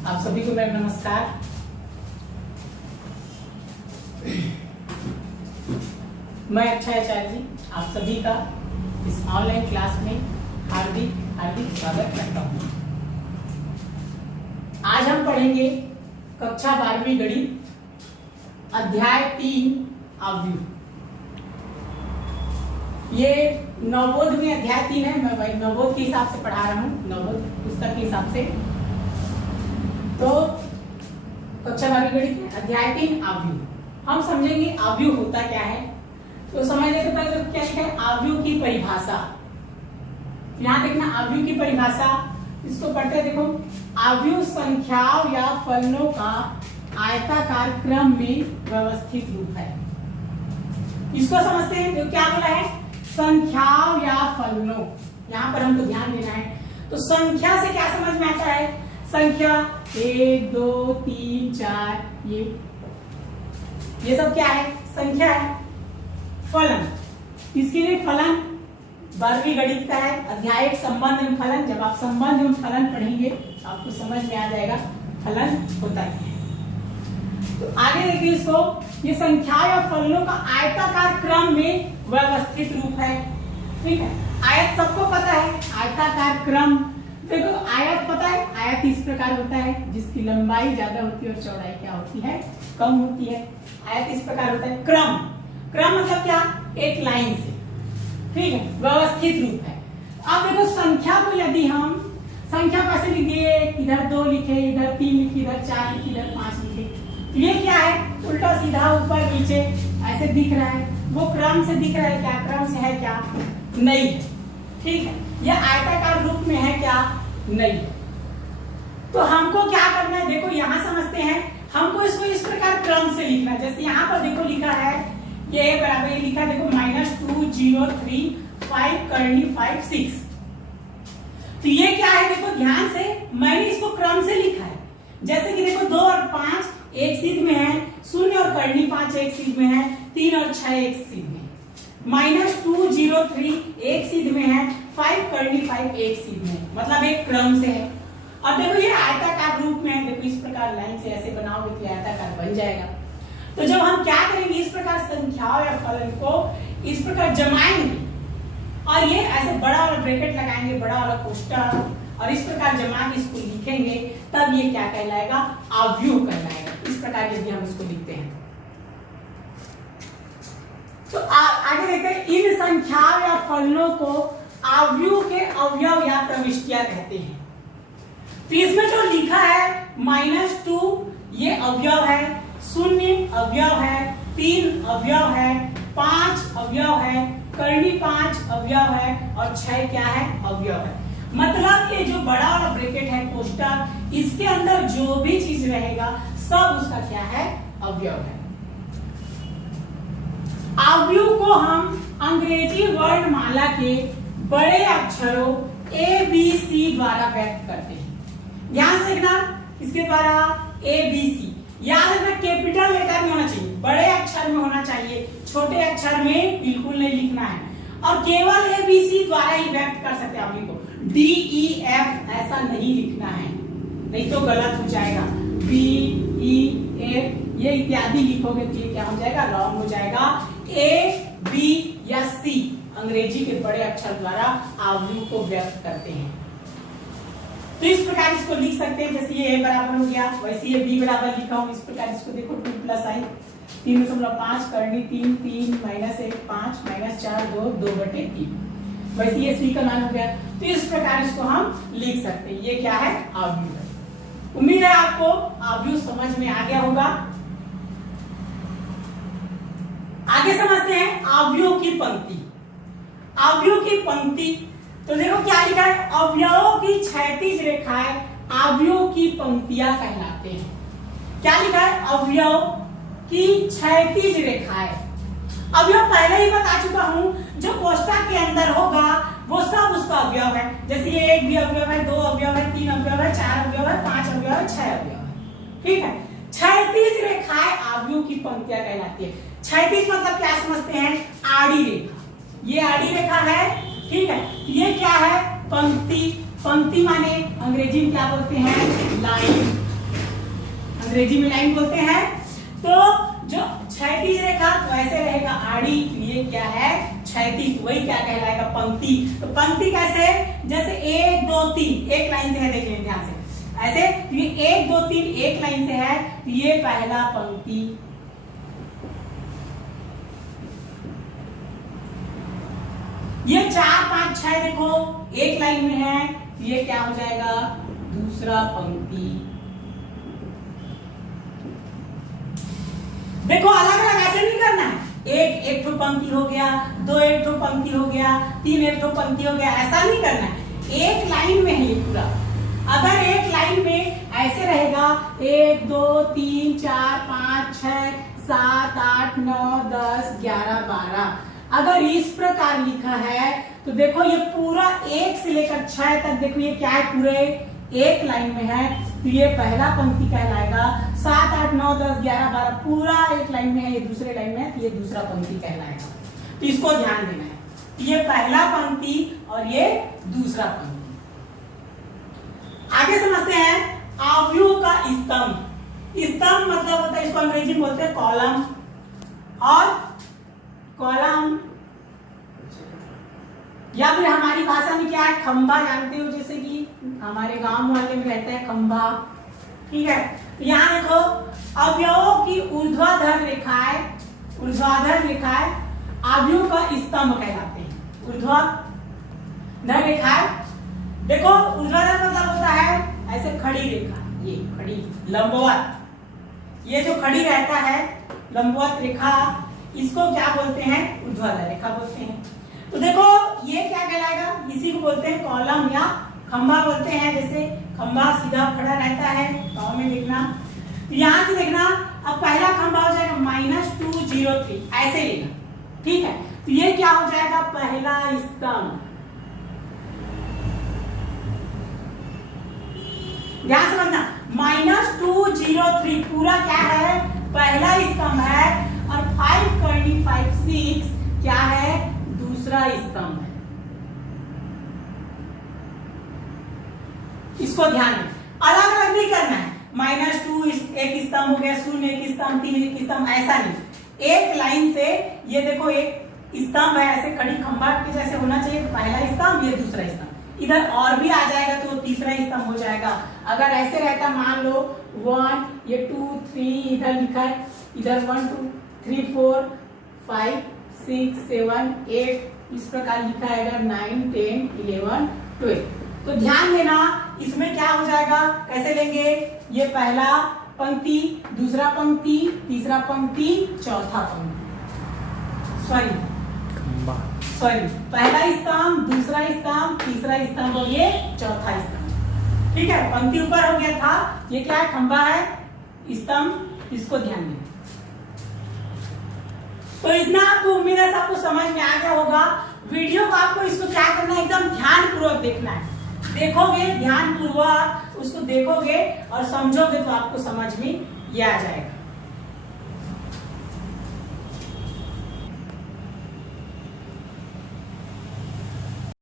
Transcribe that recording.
आप सभी को मेरा नमस्कार। मैं अच्छा आचार्य जी आप सभी का इस ऑनलाइन क्लास में हार्दिक स्वागत करता हूँ। आज हम पढ़ेंगे कक्षा 12वीं गणित अध्याय 3 अवयव। ये नवबोध में अध्याय 3 है। मैं भाई नवबोध के हिसाब से पढ़ा रहा हूँ, नवबोध पुस्तक के हिसाब से। तो कक्षा 12वीं गणित अध्याय 3 अवयव। हम समझेंगे अवयव होता क्या है। तो समझने से पहले क्या लिखा है, अवयव की परिभाषा। यहाँ देखना अवयव की परिभाषा, इसको पढ़ते हैं। देखो, अवयव संख्याओं या फलनों का आयताकार क्रम में व्यवस्थित रूप है। इसको समझते हैं। तो क्या बोला है, संख्याओं या फलनों। यहाँ पर हमको ध्यान देना है। तो संख्या से क्या समझ में आता है, संख्या 1 2 3 4 ये सब क्या है, संख्या है। फलन, इसके लिए फलन 12वीं गणित का है, अध्याय 1 संबंध एवं फलन। जब आप संबंध एवं फलन पढ़ेंगे आपको समझ में आ जाएगा फलन होता है। तो आगे देखिए इसको, ये संख्या या फलनों का आयताकार क्रम में व्यवस्थित रूप है। ठीक है, आयत सबको पता है, आयताकार क्रम। देखो आयत पता है, आयत इस प्रकार होता है जिसकी लंबाई ज्यादा होती है और चौड़ाई क्या होती है, कम होती है। आयत इस प्रकार होता है। क्रम, क्रम मतलब क्या, एक लाइन से, ठीक है, व्यवस्थित रूप है। अब देखो संख्या को यदि हम संख्या को ऐसे लिखिए, इधर 2 लिखे, इधर 3 लिखे, इधर 4 लिखे, इधर 5 लिखे, तो ये क्या है, उल्टा सीधा ऊपर नीचे ऐसे दिख रहा है। वो क्रम से दिख रहा है क्या, क्रम से है क्या, नहीं है। ठीक है, यह आयताकार रूप में है क्या, नहीं। तो हमको क्या करना है, देखो यहां समझते हैं। हमको इसको इस प्रकार क्रम से लिखना है। जैसे यहाँ पर देखो लिखा है, ये बराबर, ये लिखा है देखो -2 0 3 5 करनी 5 6। तो ये क्या है, देखो ध्यान से, मैंने इसको क्रम से लिखा है। जैसे कि देखो 2 और 5 एक सीध में है, 0 और करनी 5 एक सीध में है, 3 और 6 एक सीध में है, -2 0 3 एक सीध में है, 5 करनी 5 एक सीध में, मतलब एक क्रम से है। और देखो ये आयताकार रूप में है। देखो इस प्रकार लाइन से ऐसे बनाओगे तो आयताकार बन जाएगा। तो जब हम क्या करेंगे, इस प्रकार संख्याओं या फलन को इस प्रकार जमाएंगे और ये ऐसे बड़ा वाला ब्रैकेट लगाएंगे, बड़ा वाला कोष्ठक, और इस प्रकार जमा के इसको लिखेंगे, तब ये क्या कहलाएगा, अवयव कहलाएगा। इस प्रकार यदि हम इसको लिखते हैं तो आगे देखते हैं, इन संख्याओं या फलनों को अवयव के अवयव या प्रविष्टियां कहते हैं। तो इसमें जो लिखा है -2 ये अवयव है, 0 अवयव है, 3 अवयव है, 5 अवयव है, करनी 5 अवयव है, और 6 क्या है, अवयव है। मतलब ये जो बड़ा वाला ब्रैकेट है कोष्ठक, इसके अंदर जो भी चीज रहेगा सब उसका क्या है, अवयव है। अवयव को हम अंग्रेजी वर्णमाला के बड़े अक्षरों ABC द्वारा व्यक्त करते हैं। ध्यान से देखना, इसके द्वारा ABC, याद रखना कैपिटल लेटर में होना चाहिए, बड़े अक्षर में होना चाहिए, छोटे अक्षर में बिल्कुल नहीं लिखना है। और केवल ABC द्वारा ही व्यक्त कर सकते हैं अवयव को, DEF ऐसा नहीं लिखना है, नहीं तो गलत हो जाएगा। BEF ये इत्यादि लिखोगे तो ये क्या हो जाएगा, रॉन्ग हो जाएगा। A B या C अंग्रेजी के बड़े अक्षर द्वारा अवयव को व्यक्त करते हैं। तो इस प्रकार इसको लिख सकते हैं, जैसे ये A बराबर हो गया, वैसे ये B बराबर लिखा हूं। इस प्रकार इसको देखो 2 + I 3.5 करनी 3 3 -1 5 -4 2 2/3, वैसे ये C का मान हो गया। तो इस प्रकार इसको हम लिख सकते हैं। ये क्या है, अवयव है। उम्मीद है आपको अवयव समझ में आ गया होगा। आगे समझते हैं अवयव की पंक्ति। अवयव की पंक्ति, तो देखो क्या लिखा है, अवयवों की क्षैतिज रेखाएं अवयव की पंक्तियां कहलाते हैं। क्या लिखा है, अवयव की क्षैतिज रेखाएं। अवयव पहले ही बता चुका हूं, जो कोष्ठक के अंदर होगा वो सब उसका अवयव है। जैसे ये 1 भी अवयव है, 2 अवयव है, 3 अवयव है, 4 अवयव है, 5 अवयव है, 6 अवयव है। ठीक है, क्षैतिज रेखाएं अवयव की पंक्तियां कहलाती है। क्षैतिज मतलब क्या समझते हैं, आड़ी रेखा। ये आड़ी रेखा है, ठीक है। ये क्या है, पंक्ति। पंक्ति माने अंग्रेजी में क्या बोलते हैं, लाइन। अंग्रेजी में लाइन बोलते हैं। तो जो क्षैतिज रेखा तो ऐसे रहेगा आड़ी, ये क्या है क्षैतिज, वही क्या कहलाएगा पंक्ति। तो पंक्ति कैसे, जैसे 1 2 3 एक लाइन से है, देख लें ध्यान से ऐसे, ये 1 2 3 एक लाइन से है, तो ये पहला पंक्ति, ये 4 5 6 देखो एक लाइन में है, ये क्या हो जाएगा दूसरा पंक्ति। देखो अलग अलग ऐसे नहीं करना है, एक ठो पंक्ति हो गया, 2 एक ठो पंक्ति हो गया, 3 एक ठो पंक्ति हो गया, ऐसा नहीं करना है। एक लाइन में है ये पूरा। अगर एक लाइन में ऐसे रहेगा 1 2 3 4 5 6 7 8 9 10 11 12, अगर इस प्रकार लिखा है तो देखो ये पूरा 1 से लेकर 6 तक, देखो ये क्या है पूरे एक लाइन में है, तो ये पहला पंक्ति कहलाएगा। 7 8 9 10 11 12 पूरा एक लाइन में है, ये दूसरे लाइन में है, तो ये दूसरा पंक्ति कहलाएगा। तो इसको ध्यान देना है, ये पहला पंक्ति और ये दूसरा पंक्ति। आगे समझते हैं आव्यूह का स्तंभ। स्तंभ मतलब होता है, इसको अंग्रेजी में बोलते हैं कॉलम, और कॉलम या फिर हमारी भाषा में क्या है खंबा, जानते हो, जैसे कि हमारे गांव वाले में रहता है खंबा, ठीक है। तो यहाँ देखो अवयवों की ऊर्ध्वाधर रेखाएं आव्यूह का स्तंभ कहलाते हैं। ऊर्ध्वाधर रेखाएं, देखो ऊर्ध्वाधर मतलब होता है ऐसे खड़ी रेखा, ये खड़ी लंबवत, ये जो खड़ी रहता है लंबवत रेखा, इसको क्या बोलते हैं ऊर्ध्वाधर रेखा बोलते हैं। तो देखो ये क्या कहलाएगा, इसी को बोलते हैं कॉलम या खंबा बोलते हैं। जैसे खंबा सीधा खड़ा रहता है, गाँव में देखना, तो यहां से देखना, अब पहला खंबा हो जाएगा -203 ऐसे लेना, ठीक है। तो ये क्या हो जाएगा पहला स्तंभ, ध्यान समझना, -203 पूरा क्या है पहला स्तंभ है, और 5.56 क्या है दूसरा स्तंभ है। इसको ध्यान में अलग अलग नहीं करना है, -2 एक स्तंभ हो गया, 0 एक स्तंभ, 3 एक स्तंभ, ऐसा नहीं। एक लाइन से ये देखो एक स्तंभ है, ऐसे खड़ी खंबा के जैसे होना चाहिए, पहला स्तंभ ये दूसरा स्तंभ, इधर और भी आ जाएगा तो तीसरा स्तंभ हो जाएगा। अगर ऐसे रहता मान लो 1 ये 2 3 इधर लिखा है, इधर 1 2 3 4 5 6 7 8 इस प्रकार लिखा है, अगर 9 10 11 12, तो ध्यान देना इसमें क्या हो जाएगा, कैसे लेंगे, ये पहला पंक्ति, दूसरा पंक्ति, तीसरा पंक्ति, चौथा पंक्ति, सॉरी पहला स्तंभ, दूसरा स्तंभ, तीसरा स्तंभ और ये चौथा स्तंभ, ठीक है। पंक्ति ऊपर हो गया था, ये क्या है खंबा है, स्तंभ, इसको ध्यान देना। तो इतना आपको उम्मीद है सबको समझ में आ गया होगा। वीडियो को आपको इसको क्या करना है, एकदम ध्यान पूर्वक देखना है, देखोगे ध्यान पूर्वक उसको देखोगे और समझोगे तो आपको समझ में ये आ जाएगा।